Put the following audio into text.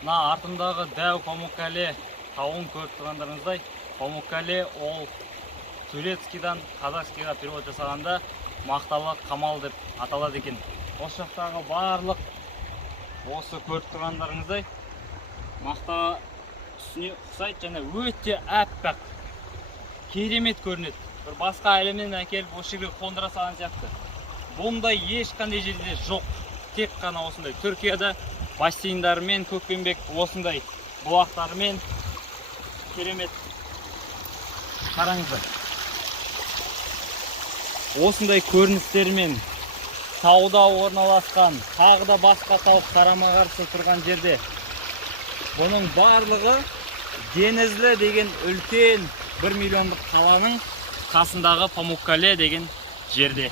Мына артымдағы дәу Памуккале тауын көріп тұрғандарыңыздай, Памуккале ол турецкийдан казахскийға перевод жасағанда мақталы қамал деп аталады екен. Осы жақтағы барлық осы көріп тұрғандарыңыздай мақтаға үстіне ұқсайды және өте әппақ, керемет көрінеді. Бір басқа әлемнен әкеліп осы жерге қондыра салған сияқты. Бұндай ешқандай жерде жоқ. Тек қана осындай Түркияда бассейндарымен, көкпеңбек осындай бұлақтарымен керемет. Қараңыздар. Осындай көріністермен тауда орналасқан, тағы да басқа тау қарама-қарсы тұрған жерде бұның барлығы Денізлі деген үлкен 1 миллиондық қаланың қасындағы Памуккале деген жерде.